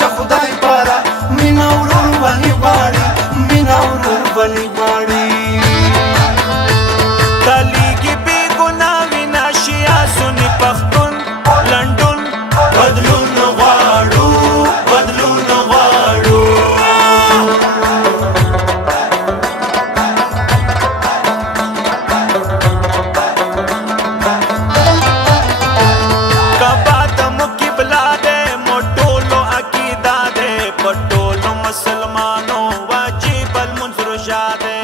راشه خدای پاره مینا ورور باندې غواړي مینا ورور باندې غواړي کلیږي بې ګناه وینا شیا سني پښتون لنډون بدلون غواړو بدلون غواړو کعبه د مو قبله دی مو ټولو عقیده دی په ټولو مسلمانو واجب المنځ روژه دی